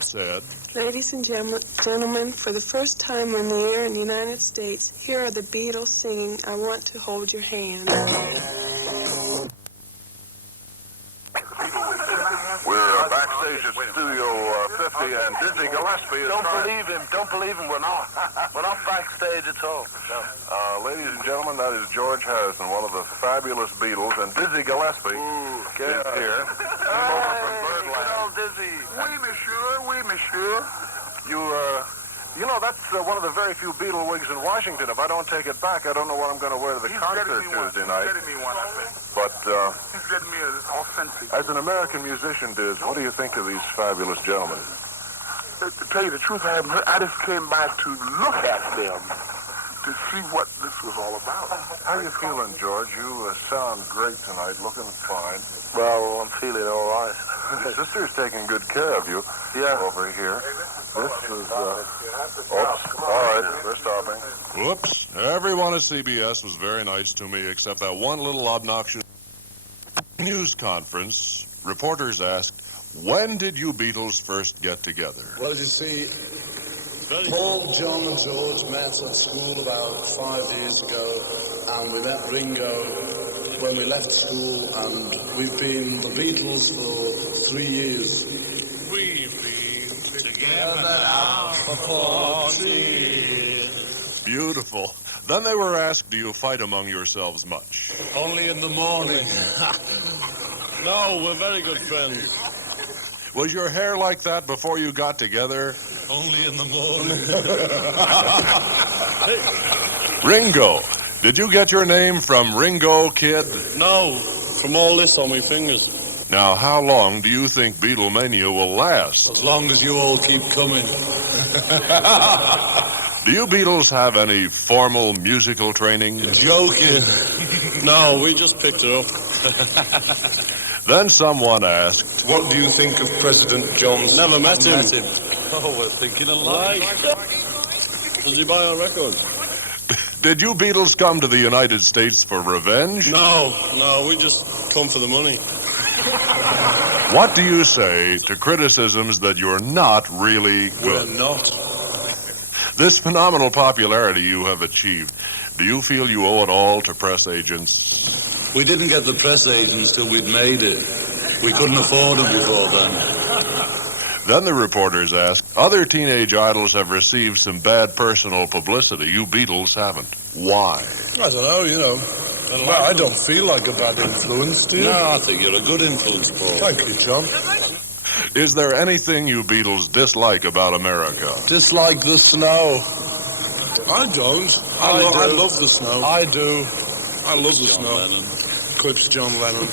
said, Ladies and gentlemen, for the first time on the air in the United States, here are the Beatles singing I Want to Hold Your Hand. We're backstage at Studio 50, and Dizzy Gillespie is Don't believe him. We're not backstage at all. No. Ladies and gentlemen, that is George Harrison, one of the fabulous Beatles, and Dizzy Gillespie is here. Came over from Birdland. Dizzy. Oui, monsieur. You know, that's one of the very few Beatle wigs in Washington. If I don't take it back, I don't know what I'm going to wear to the concert Tuesday night. He's getting me one, I think. But He's getting me an authentic. as an American musician, Diz, what do you think of these fabulous gentlemen? To tell you the truth, I just came back to look at them, to see what this was all about. How you feeling, George? You sound great tonight, looking fine. Well, I'm feeling all right. Your sister's taking good care of you over here. This is, oops, all right, we're stopping. whoops, everyone at CBS was very nice to me except that one little obnoxious news conference. Reporters asked, when did you Beatles first get together? Well, you see, Paul, John and George met at school about 5 years ago, and we met Ringo when we left school, and we've been the Beatles for 3 years. We've been together now for 14 years. Beautiful. Then they were asked, do you fight among yourselves much? Only in the morning. No, we're very good friends. Was your hair like that before you got together? Only in the morning. Ringo, did you get your name from Ringo, kid? No, from all this on my fingers. Now, how long do you think Beatlemania will last? As long as you all keep coming. Do you Beatles have any formal musical training? Joking. No, we just picked it up. Then someone asked, What do you think of President Johnson? Never met him. Oh, we're thinking alike. Does he buy our records? did you Beatles come to the United States for revenge? No, we just come for the money. What do you say to criticisms that you're not really good? We're not. This phenomenal popularity you have achieved, do you feel you owe it all to press agents? We didn't get the press agents till we'd made it. We couldn't afford them before then. Then the reporters asked, other teenage idols have received some bad personal publicity. You Beatles haven't. Why? I don't know, you know. Well, I don't feel like a bad influence, do you? No, I think you're a good influence, Paul. Thank you, John. Is there anything you Beatles dislike about America? Dislike the snow. I don't. I love the snow. I do. I love the John snow. Lennon. Clips John Lennon.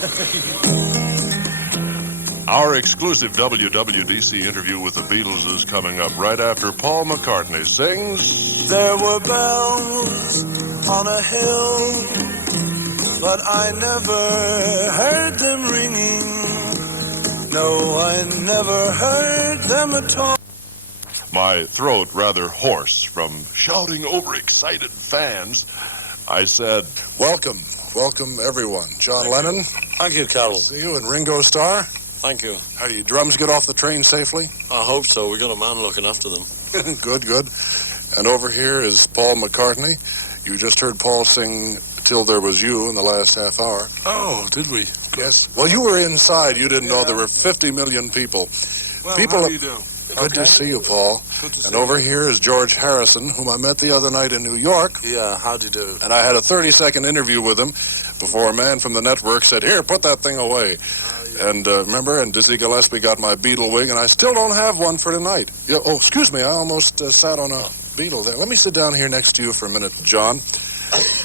Our exclusive WWDC interview with the Beatles is coming up right after Paul McCartney sings... There were bells on a hill, but I never heard them ringing. No, I never heard them at all. My throat rather hoarse from shouting overexcited fans. I said, Welcome everyone. John Lennon. Thank you, Carroll. See you, and Ringo Starr. Thank you. How do your drums get off the train safely? I hope so. We got a man looking after them. Good. And over here is Paul McCartney. You just heard Paul sing Till There Was You in the last half hour. Oh, did we? Yes. Well, you were inside. You didn't know there were 50 million people. Well, People how are- do you do? Good to see you, Paul. Good to see And over you. here is George Harrison, whom I met the other night in New York. Yeah, how'd you do? And I had a 30-second interview with him before a man from the network said, here, put that thing away. And remember, and Dizzy Gillespie got my Beatle wig, and I still don't have one for tonight. Oh, excuse me, I almost sat on a Beatle there. Let me sit down here next to you for a minute, John.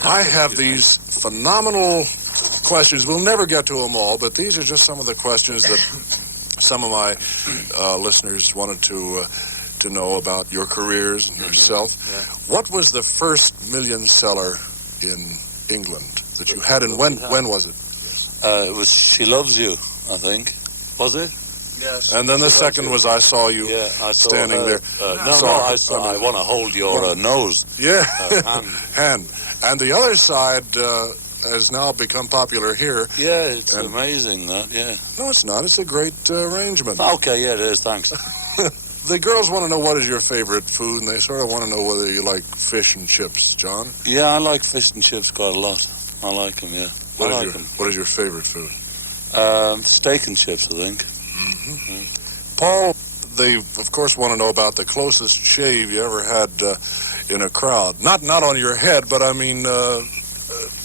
I have these phenomenal questions. We'll never get to them all, but these are just some of the questions that some of my listeners wanted to know about your careers and yourself. Yeah. What was the first million seller in England that you had, and when was it? It was She Loves You, I think. Was it? Yes. And then the second was I Saw You Yeah, I saw standing her. there. I want to hold your nose. Yeah, hand. hand. And the other side has now become popular here. Yeah, it's And- amazing that, yeah. No, it's not. It's a great arrangement. Okay, yeah, it is, thanks. The girls want to know what is your favorite food, and they sort of want to know whether you like fish and chips. John? Yeah, I like fish and chips quite a lot. I like them, yeah. What is your favorite food? Steak and chips, I think. Paul, they, of course, want to know about the closest shave you ever had in a crowd. Not on your head, but I mean,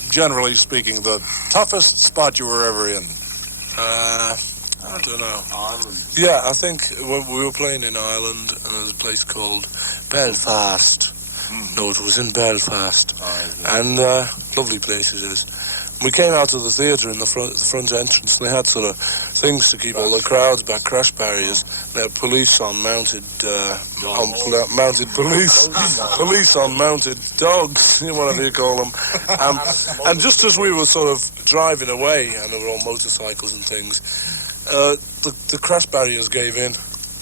generally speaking, the toughest spot you were ever in. I don't know. Ireland. Yeah, I think we were playing in Ireland, and there was a place called Belfast. No, it was in Belfast. And lovely place it is. We came out of the theatre in the front entrance, and they had sort of things to keep all the crowds back, crash barriers. They had police on mounted police on mounted dogs, whatever you call them. And just as we were sort of driving away, and they were on motorcycles and things, the crash barriers gave in,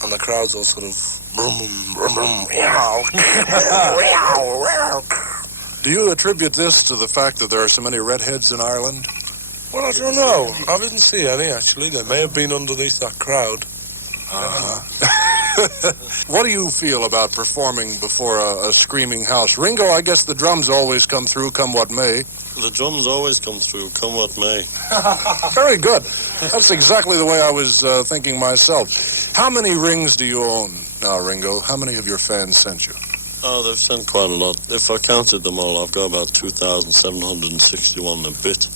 and the crowds all sort of Do you attribute this to the fact that there are so many redheads in Ireland? Well, I don't know. I didn't see any, actually. They may have been underneath that crowd. What do you feel about performing before a screaming house? Ringo, I guess the drums always come through, come what may. The drums always come through, come what may. Very good. That's exactly the way I was thinking myself. How many rings do you own now, Ringo? How many of your fans sent you? Oh, they've sent quite a lot. If I counted them all, I've got about 2,761 and a bit.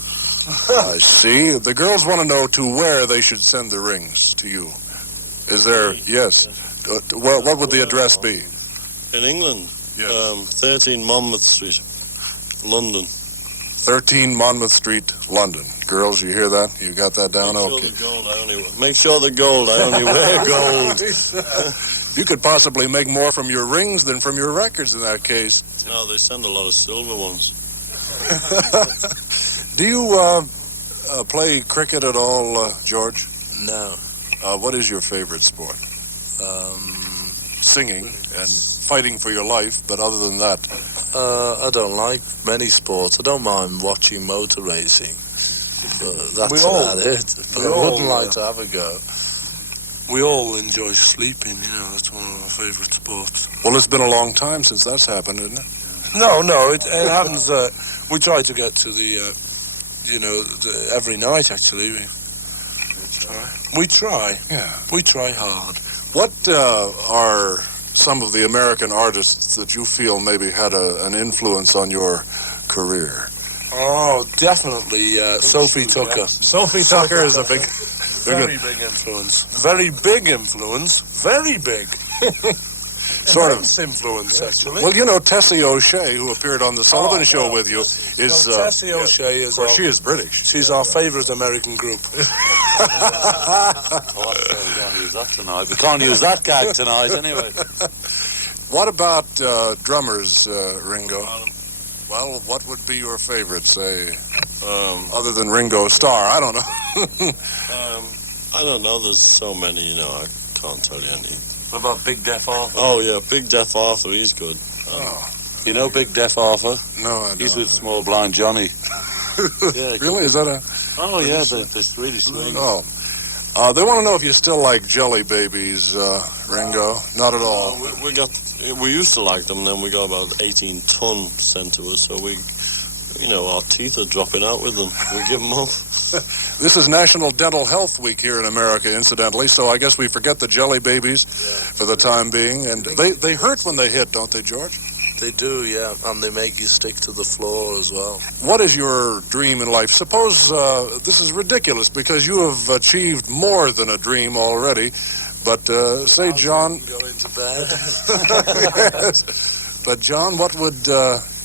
I see. The girls want to know to where they should send the rings to you. Is there, yes. Well, what would the address be? In England? Yes. 13 Monmouth Street, London. 13 Monmouth Street, London. Girls, you hear that? You got that down? Okay. Make sure the gold, I only wear gold. You could possibly make more from your rings than from your records in that case. No, they send a lot of silver ones. Do you play cricket at all, George? No. What is your favorite sport? Singing and fighting for your life, but other than that? I don't like many sports. I don't mind watching motor racing. But that's about it. But I wouldn't like to have a go. We all enjoy sleeping, that's one of our favourite sports. Well, it's been a long time since that's happened, isn't it? No, it happens. We try to get to the every night, actually. We try. Yeah. We try hard. What are some of the American artists that you feel maybe had an influence on your career? Oh, definitely Sophie Tucker. Sophie Tucker is a big... Very big influence. Very big influence. Very big. Sort of influence, actually. Well, Tessie O'Shea, who appeared on the Sullivan Show with you, is... Tessie O'Shea is... Of course, she is British. She's our favourite American group. We can't use that tonight. We can't use that gag tonight, anyway. What about drummers, Ringo? Well, what would be your favorite, say, other than Ringo Starr? I don't know. I don't know. There's so many, I can't tell you any. What about Big Deaf Arthur? Oh, yeah, Big Deaf Arthur, he's good. You know Big Deaf Arthur? No, I don't. He's with Small Blind Johnny. Yeah, Really? Is that a... Oh, yeah, they're really sweet. Oh. They want to know if you still like Jelly Babies, Ringo. Not at all. We used to like them, and then we got about 18 ton sent to us, so our teeth are dropping out with them. We give them up. This is National Dental Health Week here in America, incidentally, so I guess we forget the Jelly Babies for the time being. And they hurt when they hit, don't they, George? They do, yeah, and they make you stick to the floor as well. What is your dream in life? Suppose this is ridiculous because you have achieved more than a dream already, but say, John... Go into bed. Yes. But, John, what would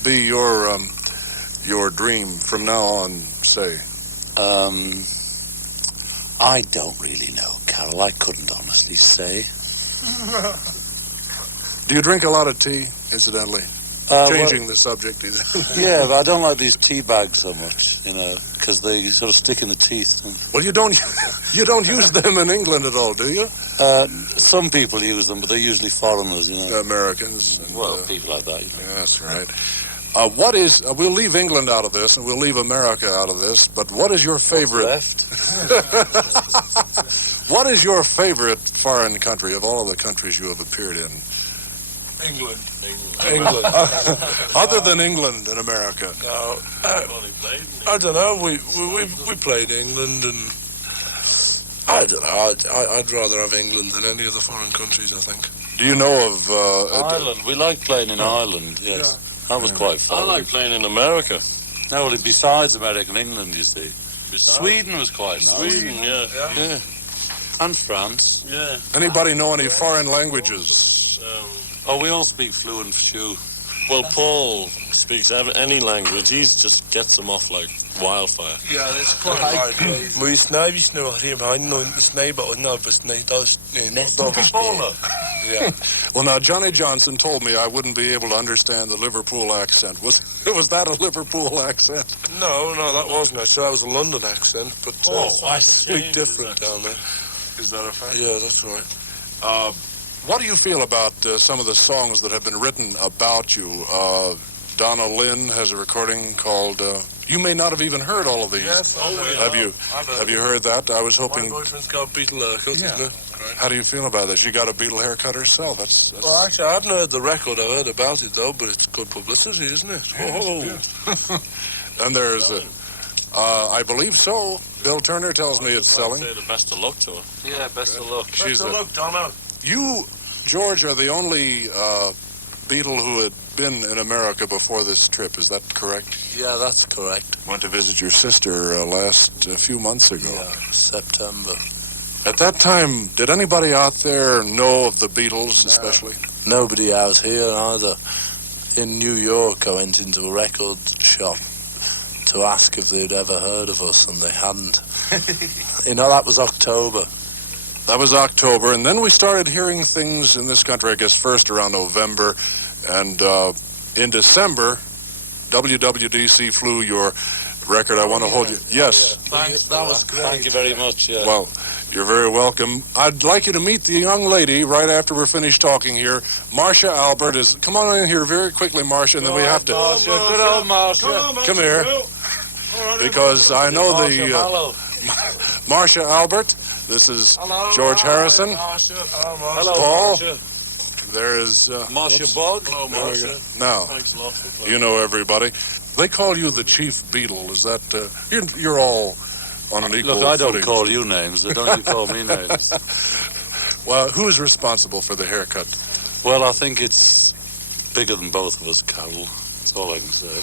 be your dream from now on, say? I don't really know, Carroll. I couldn't honestly say. Do you drink a lot of tea, incidentally? Changing the subject. Yeah, but I don't like these tea bags so much, because they sort of stick in the teeth. Well, you don't use them in England at all, do you? Some people use them, but they're usually foreigners, Americans. And, people like that, Yeah, that's right. We'll leave England out of this, and we'll leave America out of this, but what is your favorite... Left. What is your favorite foreign country of all of the countries you have appeared in? England. England. Other than England and America. No, I don't know. We played England, and I don't know. I'd rather have England than any of the foreign countries, I think. Do you know of... Ireland. We like playing in Ireland, yes. That was quite fun. I like playing in America. No, well, besides America and England, you see. Sweden was quite nice. Sweden, yeah. And France. Yeah. Anybody know any foreign languages? Oh, we all speak fluent few. Well, Paul speaks any language. He just gets them off like wildfire. Yeah, it's quite hard. We snajvis nu har hemma och snajba och nabbesnajdas. Yeah. Well, now, Johnny Johnson told me I wouldn't be able to understand the Liverpool accent. Was that a Liverpool accent? No, that wasn't. I said that was a London accent, but I speak different down there. Is that a fact? Yeah, that's right. What do you feel about some of the songs that have been written about you? Donna Lynn has a recording called... you may not have even heard all of these. Yes, Have you heard that? I was hoping... My boyfriend's got Beatle haircut, isn't it? How do you feel about that? She got a Beatle haircut herself. That's... Well, actually, I haven't heard the record. I've heard about it, though, but it's good publicity, isn't it? Oh. And there's... I believe so. Bill Turner tells me it's selling. Say the best of luck to her. Yeah, best of luck. Best of luck, Donna. You, George, are the only Beatle who had been in America before this trip. Is that correct? Yeah, that's correct. Went to visit your sister last few months ago. Yeah, September. At that time, did anybody out there know of the Beatles, especially? Nobody out here either. In New York, I went into a record shop to ask if they'd ever heard of us, and they hadn't. That was October. That was October, and then we started hearing things in this country, I guess, first around November, and in December, WWDC flew your record. I want to hold you. Yes. Thanks, that was great. Thank you very much, yeah. Well, you're very welcome. I'd like you to meet the young lady right after we're finished talking here. Marcia Albert is... Come on in here very quickly, Marcia, and then we have to... Marcia, good old Marcia. Come here. Because I know Hello. Marcia Albert. This is George Harrison. Hello, Paul. Marcia. There is... Marcia Bog. Hello, Marcia. Now, Thanks a lot for playing. you know everybody. They call you the Chief Beatle. Is that... You're all on an equal Look, I don't footing. call you names. They don't you call me names. Well, who is responsible for the haircut? Well, I think it's bigger than both of us, Carroll. That's all I can say.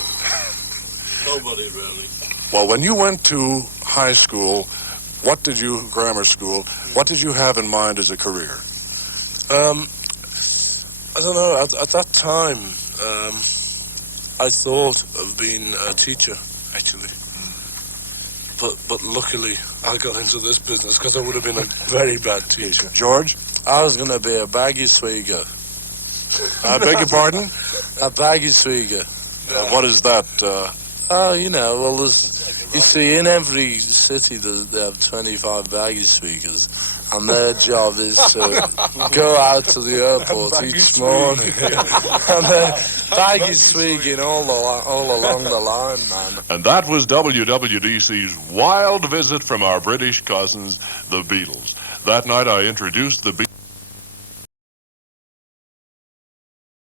Nobody really. Well, when you went to high school, grammar school, what did you have in mind as a career? I don't know. At that time, I thought of being a teacher, actually. But luckily, I got into this business because I would have been a very bad teacher. George? I was going to be a baggy sweeper. I beg your pardon? A baggy sweeper. What is that? Well, you see, in every city they have 25 baggage speakers, and their job is to go out to the airport each morning and then baggage speaking all along the line, man. And that was WWDC's wild visit from our British cousins, the Beatles. That night I introduced the Beatles